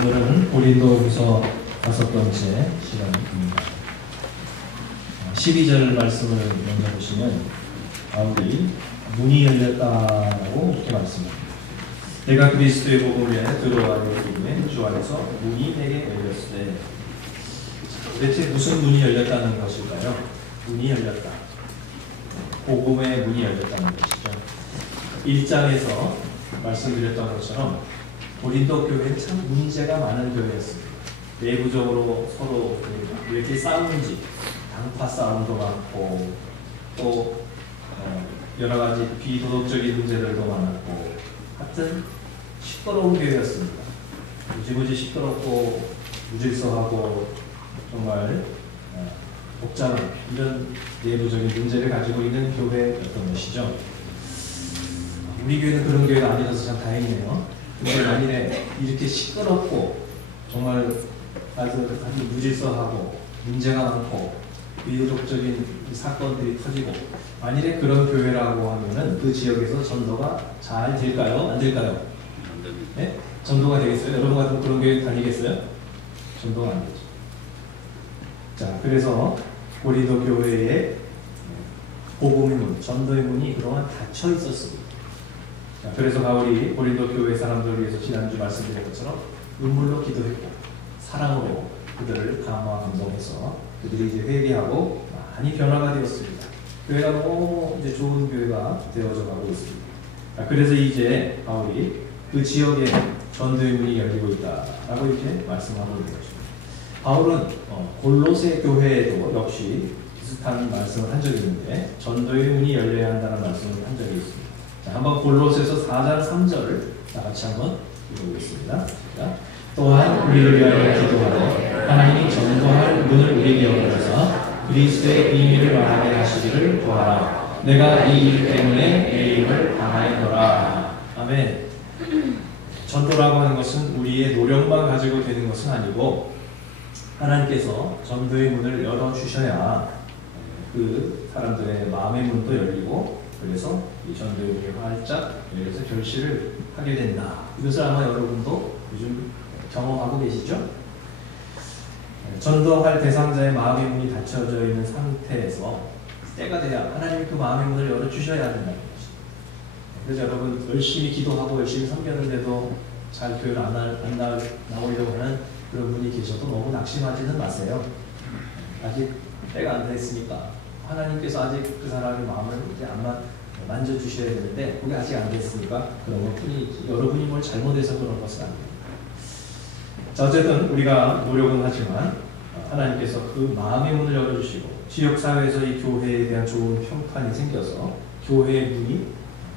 오늘은 고린도후서 5번째 시간입니다. 12절 말씀을 먼저 보시면 바울이 문이 열렸다고 이렇게 말씀합니다. 내가 그리스도의 복음에 들어가려 기에 주 안에서 문이 내게 열렸으되. 도대체 무슨 문이 열렸다는 것일까요? 문이 열렸다. 복음의 문이 열렸다는 것이죠. 1장에서 말씀드렸던 것처럼 고린도 교회는 참 문제가 많은 교회였습니다. 내부적으로 서로 왜 이렇게 싸우는지, 당파 싸움도 많고 또 여러 가지 비도덕적인 문제들도 많았고, 하여튼 시끄러운 교회였습니다. 무지무지 시끄럽고 무질서하고 정말 복잡한 이런 내부적인 문제를 가지고 있는 교회였던 것이죠. 우리 교회는 그런 교회가 아니라서 참 다행이네요. 근데 만일에 이렇게 시끄럽고 정말 아주 무질서하고 문제가 많고 비도덕적인 사건들이 터지고, 만일에 그런 교회라고 하면은 그 지역에서 전도가 잘 될까요? 안 될까요? 안 됩니다. 네? 전도가 되겠어요? 여러분 같은 그런 교회 다니겠어요? 전도가 안 되죠. 자, 그래서 고린도 교회의 복음의 문, 전도의 문이 그동안 닫혀 있었습니다. 자, 그래서 바울이 고린도 교회 사람들을 위해서 지난주 말씀드린 것처럼 눈물로 기도했고 사랑으로 그들을 감화 감동해서 그들이 이제 회개하고 많이 변화가 되었습니다. 교회가 너무 이제 좋은 교회가 되어져 가고 있습니다. 자, 그래서 이제 바울이 그 지역에 전도의 문이 열리고 있다라고 이렇게 말씀하고 있는 것입니다. 바울은 골로새 교회에도 역시 비슷한 말씀을 한 적이 있는데 전도의 문이 열려야 한다는 말씀을 한 적이 있습니다. 자, 한번 골로새서 4장 3절 다 같이 한번 읽어보겠습니다. 자, 또한 우리를 위하여 기도하되 하나님이 전도할 문을 우리에게 열어서 그리스도의 비밀을 말하게 하시기를 구하라. 내가 이 일 때문에 내 힘을 다하였노라. 아멘. 전도라고 하는 것은 우리의 노력만 가지고 되는 것은 아니고 하나님께서 전도의 문을 열어주셔야 그 사람들의 마음의 문도 열리고, 그래서 이 전도의 문이 활짝 열려서 결실을 하게 된다. 이것을 아마 여러분도 요즘 경험하고 계시죠? 전도할 대상자의 마음의 문이 닫혀져 있는 상태에서 때가 돼야 하나님이 그 마음의 문을 열어주셔야 된다는 것입니다. 그래서 여러분 열심히 기도하고 열심히 섬겼는데도 잘 교회를 안 나오려고 하는 그런 분이 계셔도 너무 낙심하지는 마세요. 아직 때가 안 됐으니까 하나님께서 아직 그 사람의 마음을 이제 안 만져주셔야 되는데 그게 아직 안 됐으니까 그런 것 뿐이지 여러분이 뭘 잘못해서 그런 것은 아닙니다. 자, 어쨌든 우리가 노력은 하지만 하나님께서 그 마음의 문을 열어주시고 지역사회에서 이 교회에 대한 좋은 평판이 생겨서 교회의 문이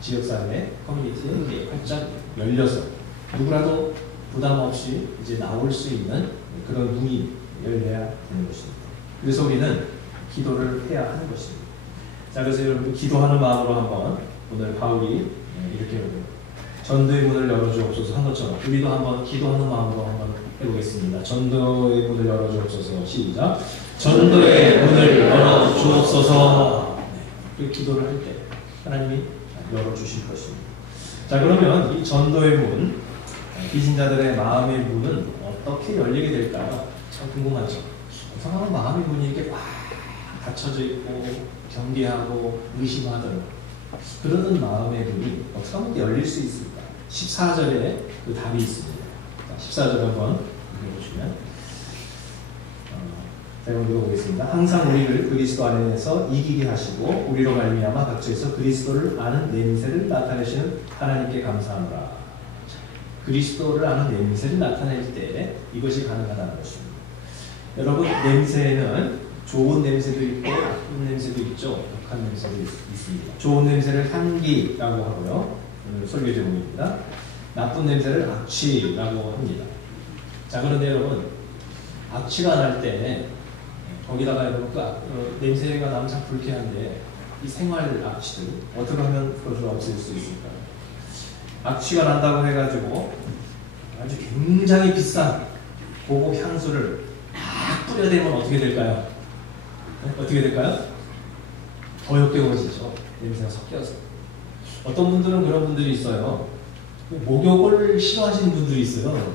지역사회 커뮤니티에 활짝 열려서 누구라도 부담 없이 이제 나올 수 있는 그런 문이 열려야 되는 것입니다. 그래서 우리는 기도를 해야 하는 것입니다. 자, 그래서 여러분 기도하는 마음으로 한번 오늘 바울이 이렇게 전도의 문을 열어주옵소서 한 것처럼 우리도 한번 기도하는 마음으로 한번 해보겠습니다. 전도의 문을 열어주옵소서. 시작. 전도의 문을 열어주옵소서. 그 기도를 할 때 하나님이 열어주실 것입니다. 자, 그러면 이 전도의 문, 비신자들의 마음의 문은 어떻게 열리게 될까요? 참 궁금하죠. 사람은 마음의 문이 이렇게 꽉 닫혀져 있고 경계하고 의심하던 그러는 마음의 문이 어떻게 하면 열릴 수 있을까? 14절에 그 답이 있습니다. 14절 한번 읽어보시면 제가 읽어보겠습니다. 항상 우리를 그리스도 안에서 이기게 하시고 우리로 말미암아 각처에서 그리스도를 아는 냄새를 나타내시는 하나님께 감사하노라. 그리스도를 아는 냄새를 나타낼 때 이것이 가능하다는 것입니다. 여러분, 냄새는 좋은 냄새도 있고 나쁜 냄새도 있죠. 독한 냄새도 있습니다. 좋은 냄새를 향기라고 하고요. 오늘 설교 제목입니다. 나쁜 냄새를 악취라고 합니다. 자, 그런데 여러분, 악취가 날 때 거기다가 여러분 냄새가 나면 참 불쾌한데 이 생활 악취들 어떻게 하면 그것을 없앨 수 있을까요? 악취가 난다고 해가지고 아주 굉장히 비싼 고급 향수를 막 뿌려대면 어떻게 될까요? 네? 어떻게 될까요? 더 역겨워지죠. 냄새가 섞여서. 어떤 분들은 그런 분들이 있어요. 목욕을 싫어하시는 분들이 있어요.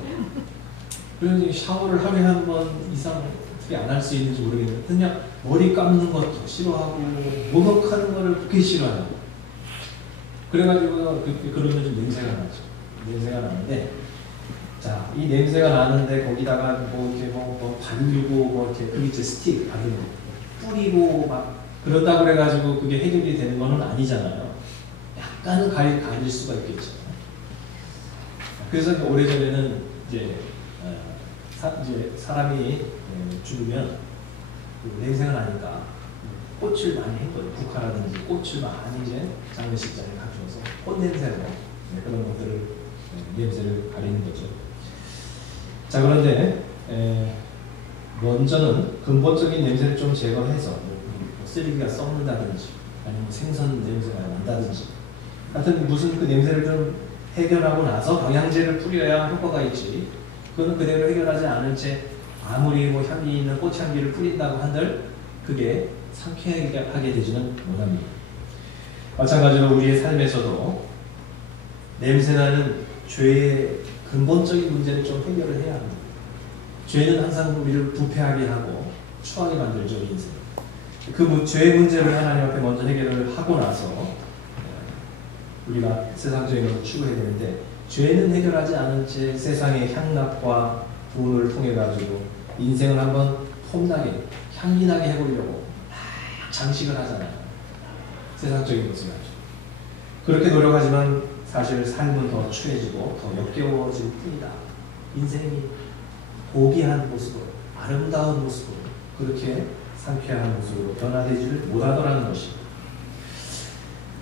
그래서 샤워를 하루에 한 번 이상 어떻게 안 할 수 있는지 모르겠는데 그냥 머리 감는 것도 싫어하고 목욕하는 거를 그렇게 싫어하고 그래가지고 그러면 좀 냄새가 나죠. 냄새가 나는데 자, 이 냄새가 나는데 거기다가 뭐 이렇게 뭐 바르고 뭐 이렇게 그 밑에 스틱 바르고 뿌리고 막 그런다고 그래가지고 그게 해결이 되는 거는 아니잖아요. 약간은 가릴 수가 있겠죠. 그래서 오래전에는 이제 사람이 죽으면 그 냄새가 나니까 꽃을 많이 했거든요. 국화라든지 꽃을 많이 이제 장례식장에 가져와서 꽃 냄새로 그런 것들을 냄새를 가리는 거죠. 자, 그런데 먼저는 근본적인 냄새를 좀 제거해서 뭐 쓰레기가 썩는다든지 아니면 생선 냄새가 난다든지 하여튼 무슨 그 냄새를 좀 해결하고 나서 영양제를 뿌려야 효과가 있지. 그거는 그대로 해결하지 않은 채 아무리 뭐 향기 있는 꽃향기를 뿌린다고 한들 그게 상쾌하게 되지는 못합니다. 마찬가지로 우리의 삶에서도 냄새나는 죄의 근본적인 문제를 좀 해결을 해야 합니다. 죄는 항상 우리를 부패하게 하고 추하게 만들죠, 인생. 그 죄의 문제를 하나님 앞에 먼저 해결을 하고 나서 우리가 세상적인 것을 추구해야 되는데 죄는 해결하지 않은 채 세상의 향락과 돈을 통해 가지고 인생을 한번 폼나게 향기나게 해보려고 장식을 하잖아요. 세상적인 것을 가지고 그렇게 노력하지만 사실 삶은 더 추해지고 더 역겨워질 뿐이다. 인생이 고귀한 모습으로 아름다운 모습으로 그렇게 상쾌한 모습으로 변화되지를 못하더라는 것입니다.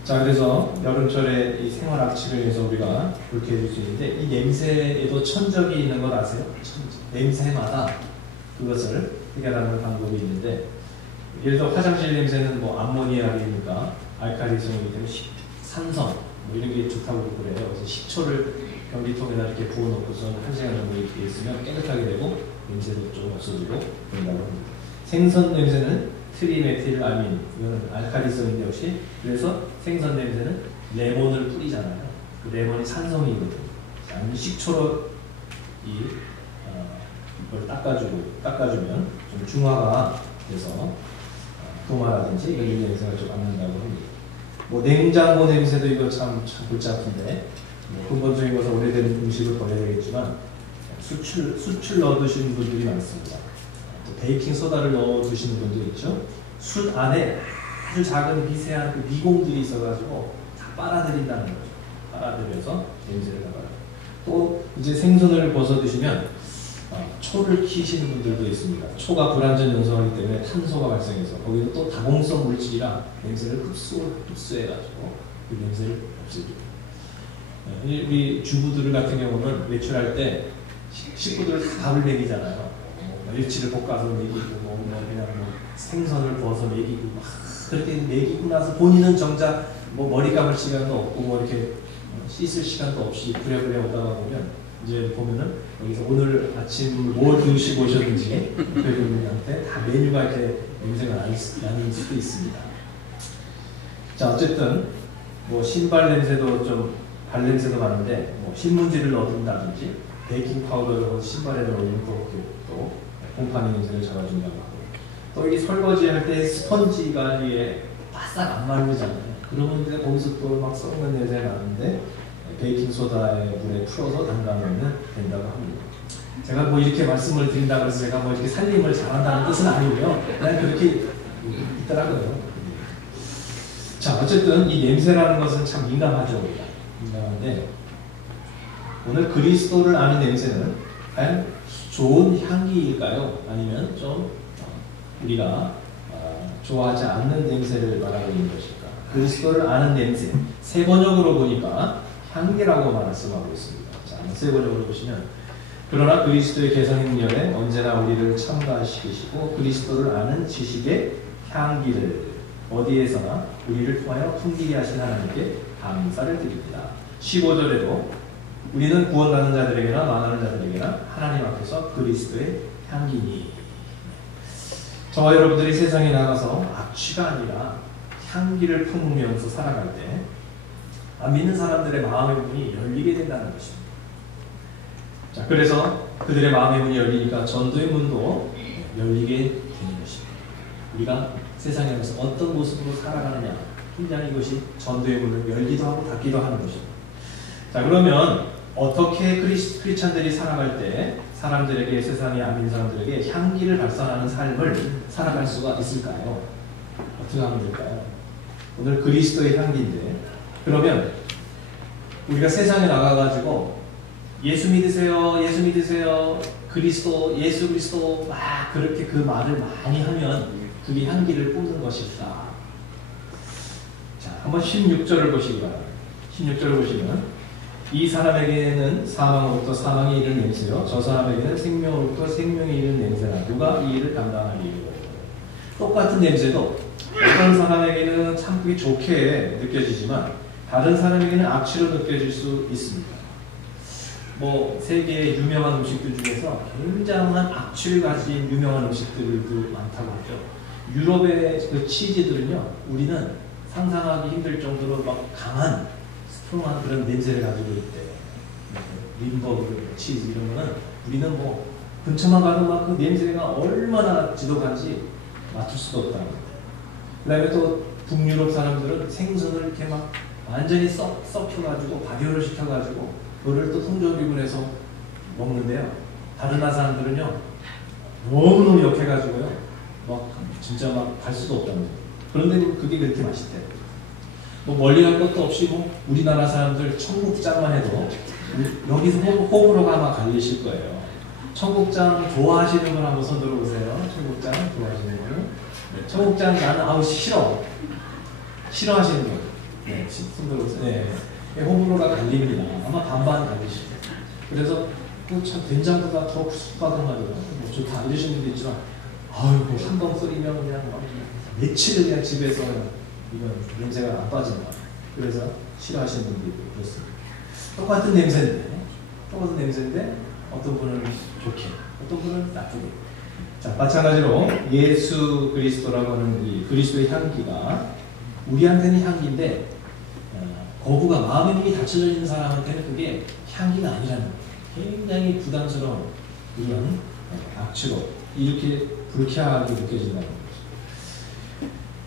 자, 그래서 여름철에 이 생활악취를 위해서 우리가 그렇게 해줄 수 있는데 이 냄새에도 천적이 있는 걸 아세요? 냄새마다 그것을 해결하는 방법이 있는데 예를 들어 화장실 냄새는 뭐 암모니아이니까 알칼리성이기 때문에 산성 뭐 이런 게 좋다고 그래요. 그래서 식초를 변기통에다 이렇게 부어놓고서 1시간 정도 이렇게 있으면 깨끗하게 되고 냄새도 좀 없어지고 그런다고 합니다. 생선 냄새는 트리메틸아민, 이거는 알칼리성인데 역시 그래서 생선 냄새는 레몬을 뿌리잖아요. 그 레몬이 산성이거든요. 아니면 식초로 이걸 닦아주면 좀 중화가 돼서 도마라든지 이런 냄새가 좀 안 난다고 합니다. 뭐 냉장고 냄새도 이거 참 골치 아픈데 뭐 근본적인 것은 오래된 음식을 버려야 되겠지만 수출 넣어 두시는 분들이 많습니다. 베이킹 소다를 넣어 두시는 분도 있죠. 숯 안에 아주 작은 미세한 그 미공들이 있어가지고 다 빨아들인다는 거죠. 빨아들여서 냄새를 나가요. 또 이제 생선을 벗어 드시면 초를 키시는 분들도 있습니다. 초가 불완전 연소하기 때문에 탄소가 발생해서 거기서 또 다공성 물질이라 냄새를 흡수해가지고 그 냄새를 없애줍니다. 우리 주부들 같은 경우는 외출할 때 식구들 다 밥을 먹이잖아요. 멸치를 볶아서 먹이고 그냥 생선을 구워서 먹이고 막 그렇게 먹이고 나서 본인은 정작 뭐 머리 감을 시간도 없고 뭐 이렇게 씻을 시간도 없이 부랴부랴 오다가 보면 이제 보면은 여기서 오늘 아침 뭘 드시고 오셨는지 그분한테 다 메뉴가 이렇게 냄새가 나는 수도 있습니다. 자, 어쨌든 뭐 신발 냄새도 좀 발냄새도 많은데 뭐 신문지를 넣어둔다든지 베이킹 파우더를 신발에 넣으면 또 곰팡이 냄새를 잡아준다고 하고 또 이 설거지 할 때 스펀지가 위에 바싹 안 마르잖아요. 그러면 이제 거기서 또 막 썩는 냄새가 나는데 베이킹 소다에 물에 풀어서 담가놓으면 된다고 합니다. 제가 뭐 이렇게 말씀을 드린다고 해서 제가 뭐 이렇게 살림을 잘한다는 뜻은 아니고요. 그냥 그렇게 있더라고요. 자, 어쨌든 이 냄새라는 것은 참 민감하죠. 우리가. 민감한데 오늘 그리스도를 아는 냄새는 과연 좋은 향기일까요? 아니면 좀 우리가 좋아하지 않는 냄새를 말하고 있는 것일까? 그리스도를 아는 냄새 세 번역으로 보니까 향기라고 말씀하고 있습니다. 자, 세 번역으로 보시면 그러나 그리스도의 개성 행렬에 언제나 우리를 참가시키시고 그리스도를 아는 지식의 향기를 어디에서나 우리를 통하여 풍기게 하신 하나님께 감사를 드립니다. 15절에도 우리는 구원받는 자들에게나 망하는 자들에게나 하나님 앞에서 그리스도의 향기니. 저와 여러분들이 세상에 나가서 악취가 아니라 향기를 품으면서 살아갈 때 안 믿는 사람들의 마음의 문이 열리게 된다는 것입니다. 자, 그래서 그들의 마음의 문이 열리니까 전도의 문도 열리게 되는 것입니다. 우리가 세상에 가서 어떤 모습으로 살아가느냐, 굉장히 이것이 전도의 문을 열기도 하고 닫기도 하는 것입니다. 자, 그러면 어떻게 크리스찬들이 살아갈 때 사람들에게, 세상의 안 믿는 사람들에게 향기를 발산하는 삶을 살아갈 수가 있을까요? 어떻게 하면 될까요? 오늘 그리스도의 향기인데, 그러면 우리가 세상에 나가가지고 예수 믿으세요, 예수 믿으세요, 그리스도, 예수 그리스도 막 그렇게 그 말을 많이 하면 그게 향기를 뿜는 것이다. 자, 한번 16절을 보시기 바랍니다. 16절을 보시면 이 사람에게는 사망으로부터 사망이 이르는 냄새요, 저 사람에게는 생명으로부터 생명이 이르는 냄새라. 누가 이 일을 감당하리요? 똑같은 냄새도 어떤 사람에게는 참 그게 좋게 느껴지지만 다른 사람에게는 악취로 느껴질 수 있습니다. 뭐 세계의 유명한 음식들 중에서 굉장한 악취를 가진 유명한 음식들도 많다고 하죠. 유럽의 그 치즈들은요, 우리는 상상하기 힘들 정도로 막 강한 스트롱한 그런 냄새를 가지고 있대요. 림버그 치즈 이런 거는 우리는 뭐 근처만 가도 막 그 냄새가 얼마나 지독한지 맡을 수도 없다는 거예요. 그 다음에 또 북유럽 사람들은 생선을 이렇게 막 완전히 썩혀가지고 발효를 시켜가지고 그거를 또 통조림을 해서 먹는데요. 다른 나라 사람들은요, 너무너무 역해가지고요, 막 진짜 막 갈 수도 없다는 거예요. 그런데 그게 그렇게 맛있대요. 뭐 멀리 갈 것도 없이 뭐 우리나라 사람들 청국장만 해도 여기서 호불호가 아마 갈리실 거예요. 청국장 좋아하시는 분 한번 손 들어보세요. 청국장 좋아하시는 분. 네, 청국장 나는 아우 싫어하시는 분. 네, 손 들어보세요. 네, 호불호가 갈립니다. 아마 반반 갈리실 거예요. 그래서 참 된장보다 더 푸석하더라고요. 뭐 좋다 이러시는 분도 있지만, 아이고 한번 끓이면 그냥 막 며칠을 그냥 집에서 이건 냄새가 안 빠진다. 그래서 싫어하시는 분들이 그렇습니다. 똑같은 냄새인데 어떤 분은 좋게, 어떤 분은 나쁘게. 자, 마찬가지로 예수 그리스도라고 하는 이 그리스도의 향기가 우리한테는 향기인데 거부가 마음의 문이 닫혀져 있는 사람한테는 그게 향기가 아니라는 거예요. 굉장히 부담스러운 이런 악취로 이렇게 불쾌하게 느껴진다는 거죠.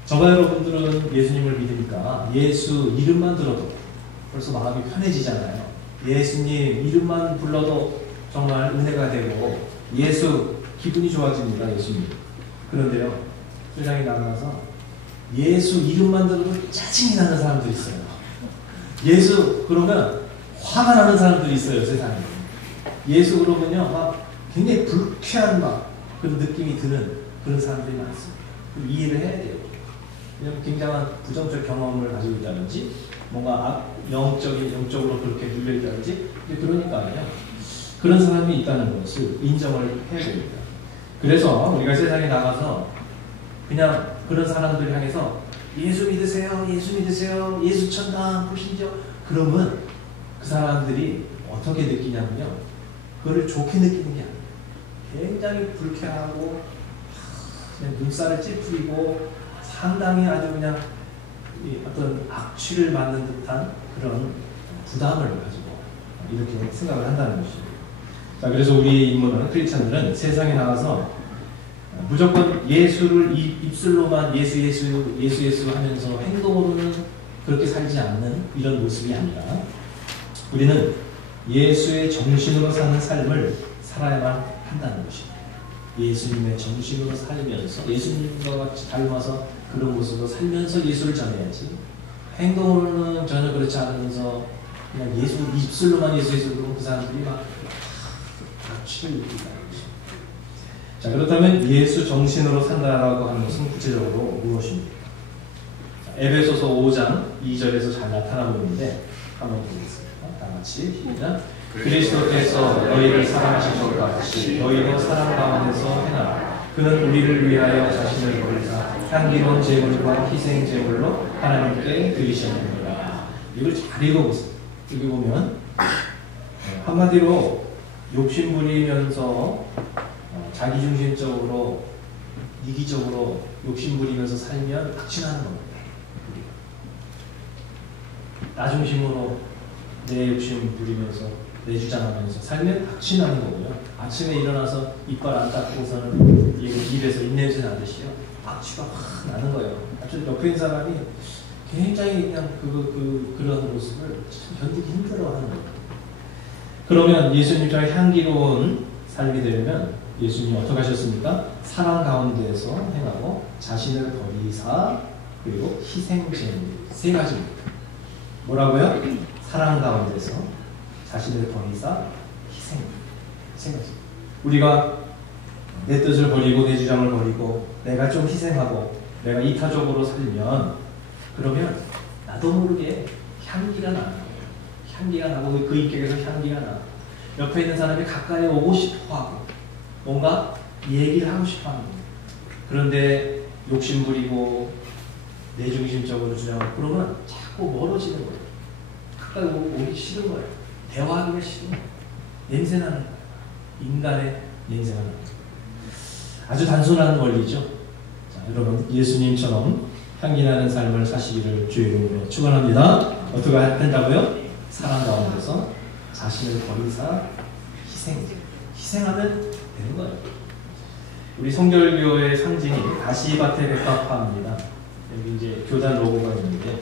저와 여러분들은 예수님을 믿으니까 예수 이름만 들어도 벌써 마음이 편해지잖아요. 예수님 이름만 불러도 정말 은혜가 되고 예수 기분이 좋아집니다. 예수님. 그런데요, 세상에 나가서 예수 이름만 들어도 짜증이 나는 사람들이 있어요. 예수 그러면 화가 나는 사람들이 있어요. 세상에. 예수 그러면요 막 굉장히 불쾌한 막 그런 느낌이 드는 그런 사람들이 많습니다. 이해를 해야 돼요. 왜냐하면 굉장한 부정적 경험을 가지고 있다든지 뭔가 영적으로 그렇게 눌려있다든지 그러니까요. 그런 사람이 있다는 것을 인정을 해야 됩니다. 그래서 우리가 세상에 나가서 그냥 그런 사람들 향해서 예수 믿으세요, 예수 믿으세요, 예수 천당 보시죠. 그러면 그 사람들이 어떻게 느끼냐면요, 그걸 좋게 느끼는 게 아니에요. 굉장히 불쾌하고 그냥 눈살을 찌푸리고 상당히 아주 그냥 어떤 악취를 맞는 듯한 그런 부담을 가지고 이렇게 생각을 한다는 것입니다. 자, 그래서 우리의 임무는, 크리스찬들은 세상에 나가서 무조건 예수를 입술로만 예수 하면서 행동으로는 그렇게 살지 않는 이런 모습이 아니라 우리는 예수의 정신으로 사는 삶을 살아야만 한다는 것입니다. 예수님의 정신으로 살면서 예수님과 같이 닮아서 그런 모습으로 살면서 예수를 전해야지, 행동으로는 전혀 그렇지 않으면서 그냥 입술로만 예수 그러면 그 사람들이 막 악취를 느낀다는 것입니다. 자, 그렇다면 예수 정신으로 산다라고 하는 것은 구체적으로 무엇입니까? 자, 에베소서 5장 2절에서 잘 나타나고 있는데 한번 보겠습니다. 다 같이 시작. 그리스도께서 너희를 사랑하신 것 같이 너희도 사랑 가운데서 행하라. 그는 우리를 위하여 자신을 버리사 향기로운 제물과 희생 제물로 하나님께 드리셨느니라. 이걸 잘 읽어보세요. 여기 보면 한마디로 욕심부리면서 자기중심적으로 이기적으로 욕심부리면서 살면 악취나는 겁니다. 나 중심으로 내 욕심 부리면서 내주장하면서 살면 악취나는 거고요. 아침에 일어나서 이빨 안 닦고서는 입에서 입냄새 나듯이요. 악취가 확 나는 거예요. 아주 옆에 있는 사람이 굉장히 그냥 그런 모습을 참 견디기 힘들어하는 거예요. 그러면 예수님처럼 향기로운 삶이 되려면 예수님이 어떻게 하셨습니까? 사랑 가운데에서 행하고 자신을 버리사 그리고 희생제물 세 가지입니다. 뭐라고요? 사랑 가운데서 자신을 버리사 희생 세 가지. 우리가 내 뜻을 버리고 내 주장을 버리고 내가 좀 희생하고 내가 이타적으로 살면 그러면 나도 모르게 향기가 나는 거예요. 향기가 나고 그 인격에서 향기가 나. 옆에 있는 사람이 가까이 오고 싶어하고 뭔가 얘기를 하고 싶어하는 거예요. 그런데 욕심 부리고 내중심적으로 주장하고 그러면 자꾸 멀어지는 거예요. 가까이 오기 싫은 거예요. 대화하기가 싫은 거예요. 냄새나는 거예요. 인간의 냄새가 나는 거예요. 아주 단순한 원리죠. 자, 여러분 예수님처럼 향기나는 삶을 사시기를 주의 이름으로 축원합니다. 어떻게 한다고요? 사랑 가운데서 자신을 버리사 희생하면 되는 거예요. 우리 성결교의 상징이 가시밭의 백합화입니다. 여기 이제 교단 로고가 있는데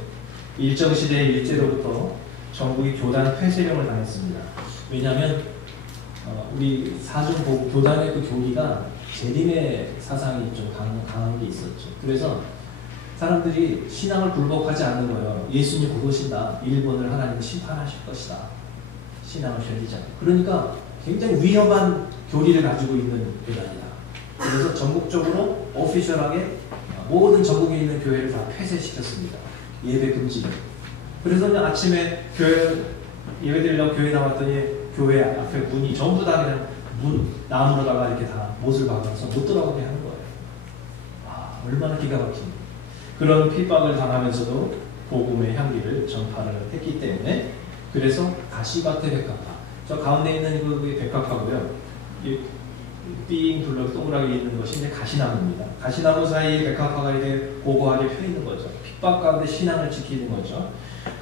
일정 시대의 일제로부터 전국이 교단 폐쇄령을 당했습니다. 왜냐하면 우리 사중 교단의 그 교리가 재림의 사상이 좀 강한 게 있었죠. 그래서 사람들이 신앙을 굴복하지 않는 거예요. 예수님 곧 오신다. 일본을 하나님이 심판하실 것이다. 신앙을 견디지 않고. 그러니까 굉장히 위험한 교리를 가지고 있는 교단이다. 그래서 전국적으로 오피셜하게 모든 전국에 있는 교회를 다 폐쇄시켰습니다. 예배 금지를. 그래서 그냥 아침에 예배 드리려고 교회 나왔더니 교회 앞에 문이 전부 다 그냥 나무로다가 이렇게 다 못을 박아서 못 들어가게 하는 거예요. 와, 얼마나 기가 막힌. 그런 핍박을 당하면서도 복음의 향기를 전파를 했기 때문에 그래서 가시밭의 백합화. 저 가운데 있는 그 백합화고요. 삥 둘러 동그랗게 있는 것이 이제 가시나무입니다. 가시나무 사이에 백합화가 이렇게 고고하게 펴 있는 거죠. 핍박 가운데 신앙을 지키는 거죠.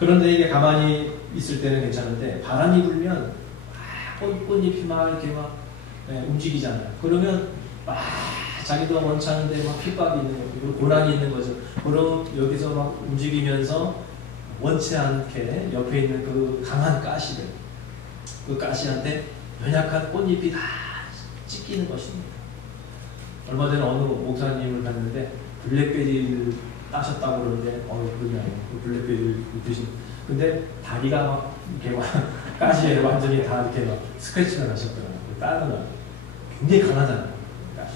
그런데 이게 가만히 있을 때는 괜찮은데 바람이 불면 꽃잎이 막 이렇게 막 움직이잖아요. 그러면 막 자기도 원치 않은데 막 핍박이 있는 거고 고난이 있는 거죠. 그럼 여기서 막 움직이면서 원치 않게 옆에 있는 그 강한 가시를 그 가시한테 연약한 꽃잎이 다 찢기는 것입니다. 얼마 전에 어느 목사님을 봤는데 블랙베리를 따셨다고 그러는데 그냥 그 블랙베리를 드신 근데 다리가 막 이렇게 막 가시에 완전히 다 이렇게 막 스크래치가 나셨더라고요. 따는 거 굉장히 강하잖아요. 가시.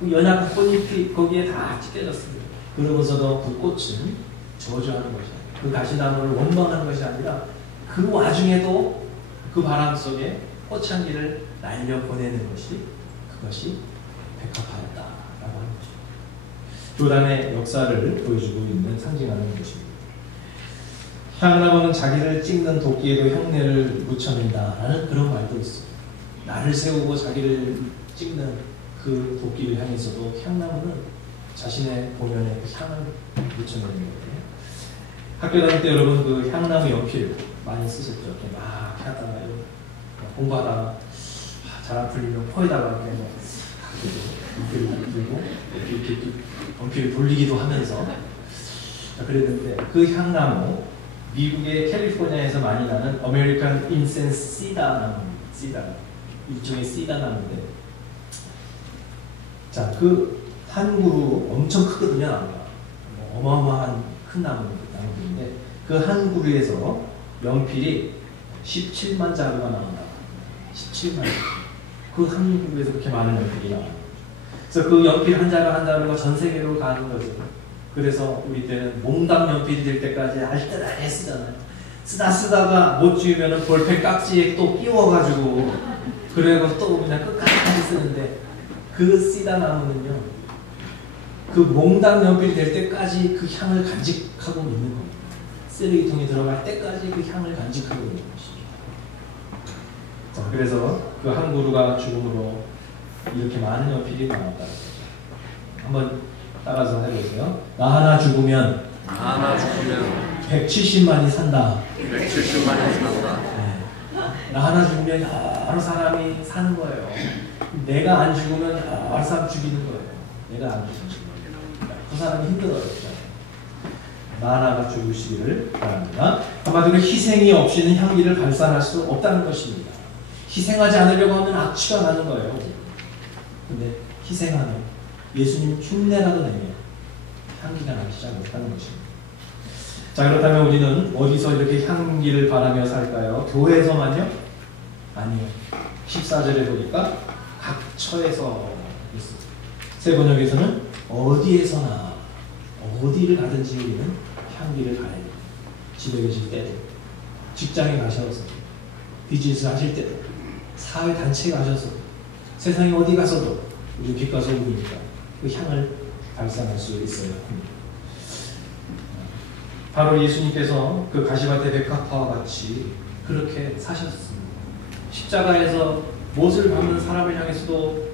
그 연약한 꽃잎이 거기에 다 찢겨졌습니다. 그러면서도 그 꽃은 저주하는 것이죠. 그 가시나무를 원망하는 것이 아니라 그 와중에도 그 바람 속에 꽃향기를 날려보내는 그것이 백합화였다라고 하는 것입니다. 교단의 역사를 보여주고 있는 상징하는 것입니다. 향나무는 자기를 찍는 도끼에도 흉내를 묻혀낸다라는 그런 말도 있습니다. 나를 세우고 자기를 찍는 그 도끼를 향해서도 향나무는 자신의 본연의 그 향을 묻혀내는 거예요. 학교 다닐 때 여러분 그 향나무 연필 많이 쓰셨죠? 이렇게 막 하다가 공부하다가 잘 안 풀리면 코에다가 이렇게 연필을 들고 이렇게 연필을 돌리기도 하면서 그랬는데 그 향나무 미국의 캘리포니아에서 많이 나는 아메리칸 인센스 시다 나무입니다. 시다 일종의 시다 나무인데 자, 그 한 그루 엄청 크거든요. 나무가 어마어마한 큰 나무인데 그 한 그루에서 연필이 17만 자루가 나온다. 17만 자루. 그 한 그루에서 그렇게 많은 연필이 나와요. 그래서 그 연필 한 자루 한 자루가 전 세계로 가는 거죠. 그래서 우리 때는 몽당 연필이 될 때까지 알뜰하게 쓰잖아요. 쓰다가 못 지우면 볼펜 깍지에 또 끼워가지고 그래서 또 그냥 끝까지 쓰는데 그 씨다 나무는요. 그 몽당 연필이 될 때까지 그 향을 간직하고 있는 겁니다. 쓰레기통에 들어갈 때까지 그 향을 간직하고 있는 것입니다. 자, 그래서 그 한 그루가 죽음으로 이렇게 많은 연필이 나왔다는 거죠. 한번 따라서 해보세요. 나 하나 죽으면 170만이 산다. 170만이 산다. 네. 나 하나 죽으면 여러 사람이 사는 거예요. 내가 안 죽으면 여러 사람 죽이는 거예요. 내가 안 죽으면 그 사람이 힘들어요. 나 하나가 죽으시기를 바랍니다. 한마디로 희생이 없이는 향기를 발산할 수 없다는 것입니다. 희생하지 않으려고 하면 악취가 나는 거예요. 근데 희생하면 예수님 흉내라도 내면 향기가 나기 시작했다는 것입니다. 자, 그렇다면 우리는 어디서 이렇게 향기를 바라며 살까요? 교회에서만요? 아니요. 14절에 보니까 각처에서 있습니다. 새 번역에서는 어디에서나 어디를 가든지 우리는 향기를 바라야 됩니다. 집에 계실 때도, 직장에 가셔서, 비즈니스 하실 때도, 사회 단체에 가셔서, 세상에 어디 가서도 우리 빛과 소금이니까 그 향을 발산할 수 있어야 합니다. 바로 예수님께서 그 가시밭의 백합화와 같이 그렇게 사셨습니다. 십자가에서 못을 박는 사람을 향해서도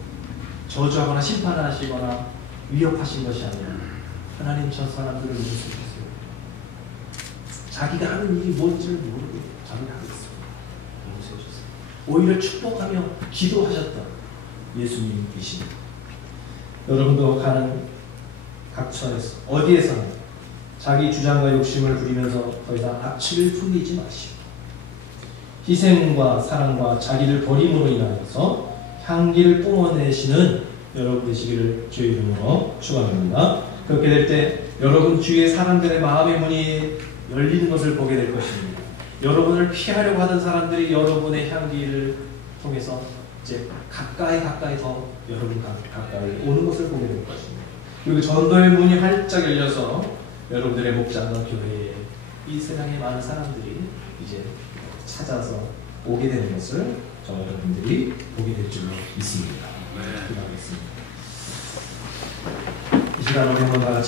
저주하거나 심판하시거나 위협하신 것이 아니라 하나님 저 사람들을 용서해주세요. 자기가 하는 일이 뭔지를 모르고 자기가 하겠습니다. 용서해주세요. 오히려 축복하며 기도하셨던 예수님이십니다. 여러분도 가는 각처에서 어디에서나 자기 주장과 욕심을 부리면서 더 이상 악취를 풍기지 마시고 희생과 사랑과 자기를 버림으로 인하여서 향기를 뿜어내시는 여러분 되시기를 주의 이름으로 축원합니다. 그렇게 될 때 여러분 주위의 사람들의 마음의 문이 열리는 것을 보게 될 것입니다. 여러분을 피하려고 하던 사람들이 여러분의 향기를 통해서 이제 가까이 더 여러분 가까이 오는 것을 보게 될 것입니다. 그리고 전도의 문이 활짝 열려서 여러분들의 목장과 교회에 이 세상에 많은 사람들이 이제 찾아서 오게 되는 것을 저 여러분들이 보게 될 줄로 믿습니다. 기도하겠습니다. 이 시간 우리 한번 다 같이